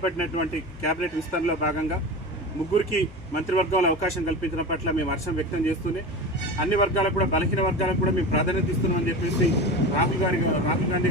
చేపట్టినటువంటి కేబినెట్ విస్తరణలో భాగంగా ముగ్గురికి మంత్రివర్గంలో అవకాశం కల్పించడం పట్ల మేము హర్షం వ్యక్తం చేస్తూనే అన్ని వర్గాలకు కూడా బలహీన వర్గాలకు కూడా మేము ప్రాధాన్యత ఇస్తున్నామని చెప్పేసి రాహుల్ గాంధీ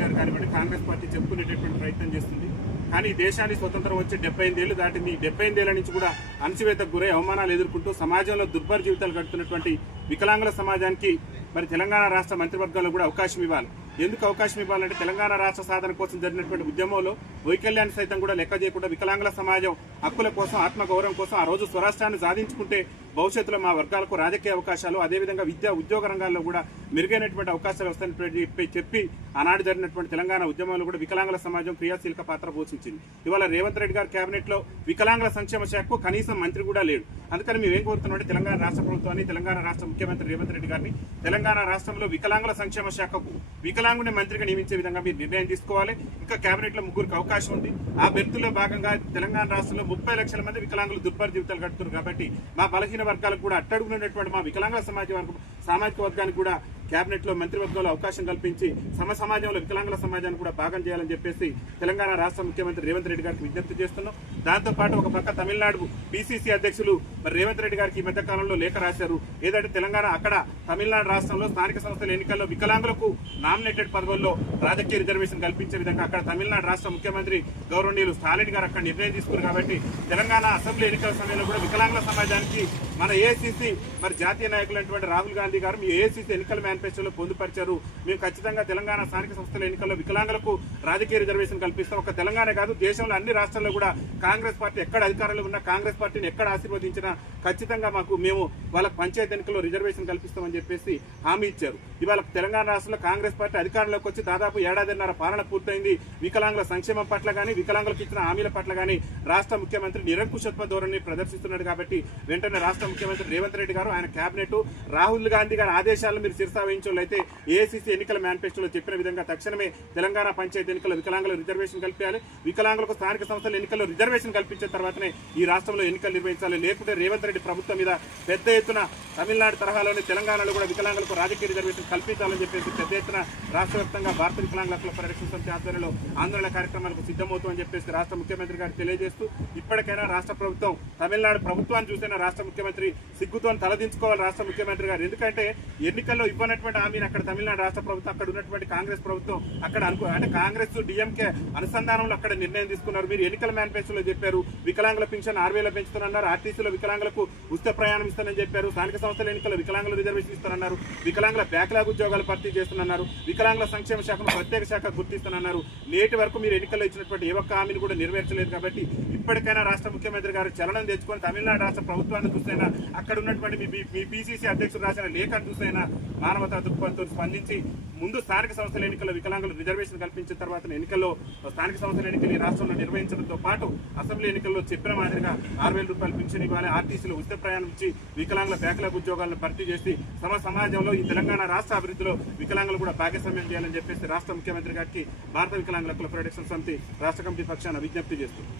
గారు కానివ్వండి కాంగ్రెస్ పార్టీ చెప్పుకునేటటువంటి ప్రయత్నం చేస్తుంది. కానీ దేశాన్ని స్వతంత్రం వచ్చి 75 ఏళ్లు దాటింది. 75 ఏళ్ల నుంచి కూడా అణచివేతకు గురై అవమానాలు ఎదుర్కొంటూ సమాజంలో దుర్భర జీవితాలు గడుపుతున్నటువంటి వికలాంగుల సమాజానికి మరి తెలంగాణ రాష్ట్ర మంత్రివర్గంలో కూడా అవకాశం ఇవ్వాలి. ఎందుకు అవకాశం ఇవ్వాలంటే తెలంగాణ రాష్ట్ర సాధన కోసం జరిగినటువంటి ఉద్యమంలో వైకల్యాన్ని సైతం కూడా లెక్క చేయకుండా వికలాంగుల సమాజం హక్కుల కోసం ఆత్మగౌరవం కోసం ఆ రోజు స్వరాష్ట్రాన్ని సాధించుకుంటే భవిష్యత్తులో మా వర్గాలకు రాజకీయ అవకాశాలు అదేవిధంగా విద్యా ఉద్యోగ రంగాల్లో కూడా మెరుగైనటువంటి అవకాశాలు వస్తాయని చెప్పి ఆనాడు జరిగినటువంటి తెలంగాణ ఉద్యమంలో కూడా వికలాంగుల సమాజం క్రియాశీలక పాత్ర పోషించింది. ఇవాళ రేవంత్ రెడ్డి గారి కేబినెట్ లో వికలాంగుల సంక్షేమ శాఖకు కనీసం మంత్రి కూడా లేడు. అందుకని మేము ఏం కోరుతున్నామంటే తెలంగాణ రాష్ట్ర ప్రభుత్వాన్ని తెలంగాణ రాష్ట్ర ముఖ్యమంత్రి రేవంత్ రెడ్డి గారిని తెలంగాణ రాష్ట్రంలో వికలాంగుల సంక్షేమ శాఖకు వికలాంగుని మంత్రిగా నియమించే విధంగా మీరు నిర్ణయం తీసుకోవాలి. ఇంకా కేబినెట్ లో ముగ్గురికి అవకాశం ఉంది. ఆ బెర్తులో భాగంగా తెలంగాణ రాష్ట్రంలో 30 లక్షల మంది వికలాంగులు దుర్భర జీవితాలు గడుపుతున్నారు. కాబట్టి మా బలహీన వర్గాలకు కూడా అట్టడుగునటువంటి మా వికలాంగుల సామాజిక వర్గానికి కూడా కేబినెట్ లో మంత్రివర్గంలో అవకాశం కల్పించి సమాజంలో వికలాంగుల సమాజాన్ని కూడా భాగం చేయాలని చెప్పేసి తెలంగాణ రాష్ట్ర ముఖ్యమంత్రి రేవంత్ రెడ్డి గారికి విజ్ఞప్తి చేస్తున్నాం. దాంతోపాటు ఒక పక్క తమిళనాడు పిసిసి అధ్యక్షులు మరి రేవంత్ రెడ్డి గారికి ఈ మధ్య కాలంలో లేఖ రాశారు. ఏదంటే తెలంగాణ అక్కడ తమిళనాడు రాష్ట్రంలో స్థానిక సంస్థల ఎన్నికల్లో వికలాంగులకు నామినేటెడ్ పదవుల్లో రాజకీయ రిజర్వేషన్ కల్పించే విధంగా అక్కడ తమిళనాడు రాష్ట్ర ముఖ్యమంత్రి గౌరవనీయులు స్టాలిన్ గారు అక్కడ నిర్ణయం తీసుకున్నారు. కాబట్టి తెలంగాణ అసెంబ్లీ ఎన్నికల సమయంలో కూడా వికలాంగుల సమాజానికి మన ఏఐసిసి మరి జాతీయ నాయకులైనటువంటి రాహుల్ గాంధీ గారు మీ ఏఐసిసి ఎన్నికల మేనిఫెస్టోలో పొందుపరిచారు. మేము ఖచ్చితంగా తెలంగాణ స్థానిక సంస్థల ఎన్నికల్లో వికలాంగులకు రాజకీయ రిజర్వేషన్ కల్పిస్తాం. ఒక తెలంగాణ కాదు దేశంలో అన్ని రాష్ట్రాల్లో కూడా కాంగ్రెస్ పార్టీ ఎక్కడ అధికారంలో ఉన్నా కాంగ్రెస్ పార్టీని ఎక్కడ ఆశీర్వదించినా ఖచ్చితంగా మేము వాళ్ళకు పంచాయతీ ఎన్నికల్లో రిజర్వేషన్ కల్పిస్తామని చెప్పేసి హామీ ఇచ్చారు. ఇవాళ తెలంగాణ రాష్ట్రంలో కాంగ్రెస్ పార్టీ అధికారంలోకి వచ్చి దాదాపు 1.5 పాలన పూర్తయింది. వికలాంగుల సంక్షేమం పట్ల కానీ వికలాంగులకు ఇచ్చిన హామీల పట్ల కానీ రాష్ట్ర ముఖ్యమంత్రి నిరంకుశత్వ ధోరణిని ప్రదర్శిస్తున్నాడు. కాబట్టి వెంటనే రాష్ట్ర ముఖ్యమంత్రి రేవంత్ రెడ్డి గారు ఆయన కేబినెట్ రాహుల్ గాంధీ గారి ఆదేశాలను మీరు శిరసా వహించోళ్ళైతే ఏఐసిసి ఎన్నికల మేనిఫెస్టోలో చెప్పిన విధంగా తక్షణమే తెలంగాణ పంచాయతీ ఎన్నికల్లో వికలాంగుల రిజర్వేషన్ కల్పించాలి. వికలాంగులకు స్థానిక సంస్థల ఎన్నికల్లో రిజర్వేషన్ కల్పించిన తర్వాతనే ఈ రాష్ట్రంలో ఎన్నికలు నిర్వహించాలి. లేకుంటే రేవంత్ రెడ్డి ప్రభుత్వం మీద పెద్ద ఎత్తున తమిళనాడు తరహాలోని తెలంగాణలో కూడా వికలాంగులకు రాజకీయ రిజర్వేషన్ కల్పించాలని చెప్పేసి పెద్ద ఎత్తున రాష్ట్ర వ్యాప్తంగా భారత వికలాంగుల హక్కుల పరిరక్షణ సమితి ఆధ్వర్యంలో ఆందోళన కార్యక్రమాలకు సిద్ధమవుతుందని చెప్పేసి రాష్ట్ర ముఖ్యమంత్రి గారు తెలియజేస్తూ ఇప్పటికైనా రాష్ట్ర ప్రభుత్వం తమిళనాడు ప్రభుత్వాన్ని చూసైనా రాష్ట్ర ముఖ్యమంత్రి సిగ్గుతో తలదించుకోవాలి రాష్ట్ర ముఖ్యమంత్రి గారు. ఎందుకంటే ఎన్నికల్లో ఇవ్వనటువంటి హామీని అక్కడ తమిళనాడు రాష్ట్ర ప్రభుత్వం అక్కడ ఉన్నటువంటి కాంగ్రెస్ ప్రభుత్వం అక్కడ అంటే కాంగ్రెస్ డిఎంకే అనుసంధానంలో అక్కడ నిర్ణయం తీసుకున్నారు. మీరు ఎన్నికల మేనిఫెస్టోలో చెప్పారు వికలాంగుల పెన్షన్ 6,000 పెంచుతానన్నారు. ఆర్టీసీలో వికలాంగులకు ఉచిత ప్రయాణం ఇస్తానని చెప్పారు. స్థానిక సంస్థల ఎన్నికల్లో వికలాంగుల రిజర్వేషన్ ఇస్తానన్నారు. వికలాంగుల బ్యాక్లాగ్ ఉద్యోగాలు భర్తీ చేస్తున్నారు. వికలాంగుల సంక్షేమ శాఖను ప్రత్యేక శాఖ గుర్తిస్తానన్నారు. నేటి వరకు మీరు ఎన్నికల్లో ఇచ్చినటువంటి ఏ ఒక్క హామీని కూడా నెరవేర్చలేదు. కాబట్టి ఇప్పటికైనా రాష్ట్ర ముఖ్యమంత్రి గారు చలనం తెచ్చుకొని తమిళనాడు రాష్ట్ర ప్రభుత్వాన్ని చూసైనా అక్కడ ఉన్నటువంటి మీ పిసిసి అధ్యక్షుడు రాసిన లేఖను చూసైనా మానవతా దృక్పథంతో స్పందించి ముందు స్థానిక సంస్థల ఎన్నికల్లో వికలాంగులు రిజర్వేషన్ కల్పించిన తర్వాత ఎన్నికల్లో స్థానిక సంస్థల ఎన్నికలు ఈ రాష్ట్రంలో నిర్వహించడంతో పాటు అసెంబ్లీ ఎన్నికల్లో చెప్పిన మాదిరిగా 6,000 రూపాయలు పెన్షన్ ఇవ్వాలి. ఆర్టీసీలో ఉచిత ప్రయాణం ఇచ్చి వికలాంగుల బ్యాక్లాగ్ ఉద్యోగాలను భర్తీ చేసి సమాజంలో ఈ తెలంగాణ రాష్ట్ర అభివృద్ధిలో వికలాంగులు కూడా భాగస్వామ్యం చేయాలని చెప్పేసి రాష్ట్ర ముఖ్యమంత్రి గారికి భారత వికలాంగుల హక్కుల పరిరక్షణ సమితి రాష్ట్ర కమిటీ పక్షాన విజ్ఞప్తి చేస్తుంది.